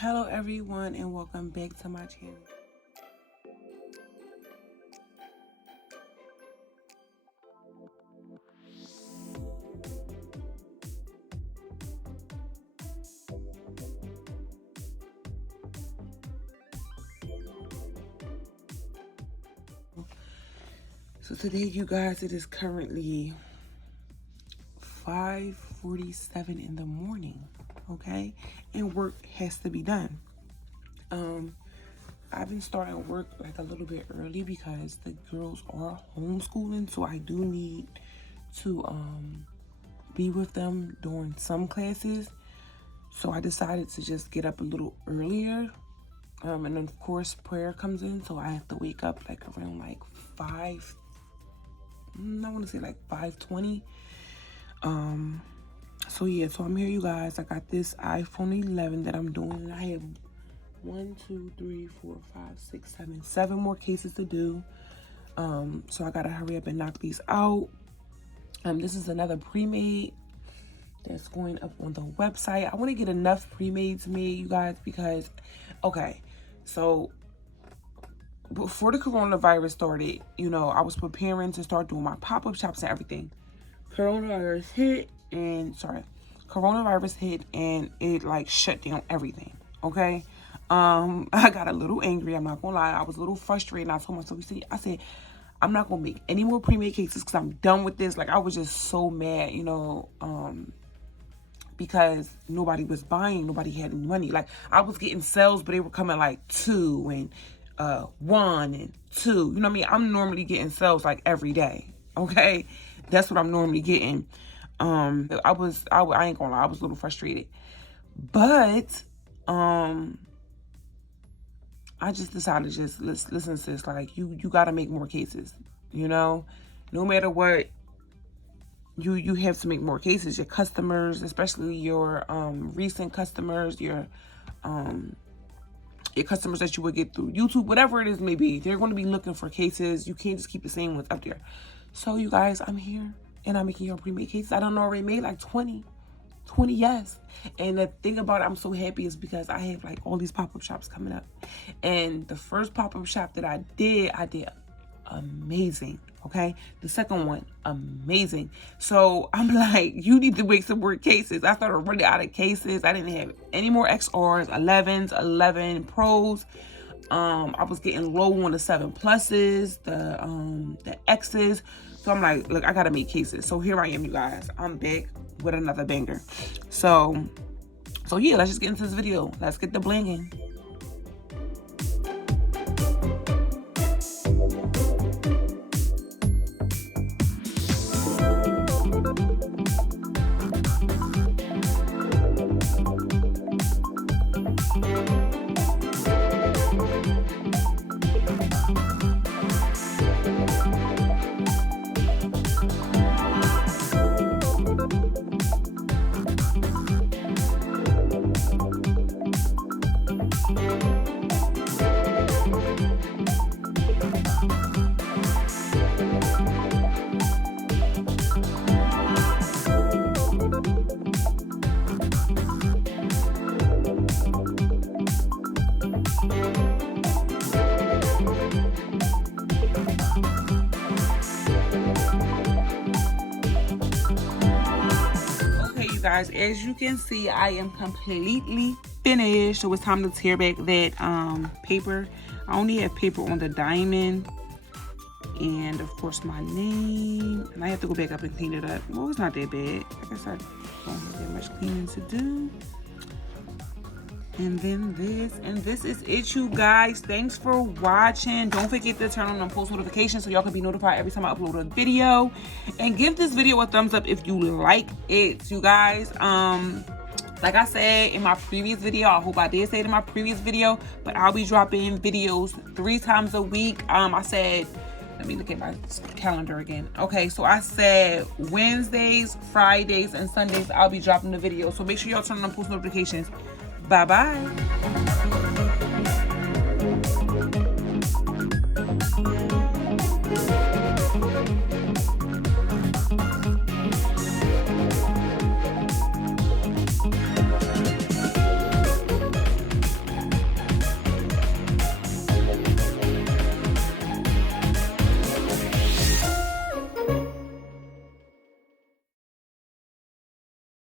Hello everyone and welcome back to my channel. So today, you guys, it is currently 5:47 in the morning, okay? And work has to be done. I've been starting work like a little bit early because the girls are homeschooling, so I do need to be with them during some classes. So I decided to just get up a little earlier. And then of course prayer comes in, so I have to wake up like around like 5:20. So yeah, so I'm here, you guys. I got this iPhone 11 that I'm doing, and I have 7 more cases to do. So I gotta hurry up and knock these out. This is another pre-made that's going up on the website. I want to get enough pre-mades made, you guys, because okay, so before the coronavirus started, you know, I was preparing to start doing my pop-up shops and everything. Coronavirus hit and it like shut down everything. Okay. I got a little angry, I'm not gonna lie. I was a little frustrated, and I told myself, I said, I'm not gonna make any more pre-made cases because I'm done with this. Like, I was just so mad, you know, because nobody was buying, nobody had any money. Like, I was getting sales, but they were coming like 2 and 1 and 2. You know what I mean? I'm normally getting sales like every day. Okay, that's what I'm normally getting. I ain't gonna lie, I was a little frustrated, but I just decided to just listen, sis. Like, you gotta make more cases. You know, no matter what, you have to make more cases. Your customers, especially your recent customers, your customers that you would get through YouTube, whatever it is may be, they're going to be looking for cases. You can't just keep the same ones up there. So you guys, I'm here and I'm making your pre-made cases. I don't already made like 20, yes. And the thing about it, I'm so happy is because I have like all these pop-up shops coming up. And the first pop-up shop that I did amazing. Okay, the second one, amazing. So I'm like, you need to make some more cases. I started running out of cases. I didn't have any more XRs, 11s, 11 Pros. I was getting low on the 7 Pluses, the X's. So I'm like, look, I gotta make cases. So here I am, you guys. I'm back with another banger. So yeah, let's just get into this video. Let's get the blinging. Guys, as you can see, I am completely finished. So it's time to tear back that paper. I only have paper on the diamond and of course my name, and I have to go back up and clean it up. Well, it's not that bad. I guess I don't have that much cleaning to do. And then this is it, you guys. Thanks for watching. Don't forget to turn on the post notifications so y'all can be notified every time I upload a video. And give this video a thumbs up if you like it, you guys. Like I said in my previous video, I hope I did say it in my previous video, but I'll be dropping videos 3 times a week. I said, let me look at my calendar again. Okay, so I said Wednesdays, Fridays, and Sundays I'll be dropping the video. So make sure y'all turn on post notifications. Bye-bye.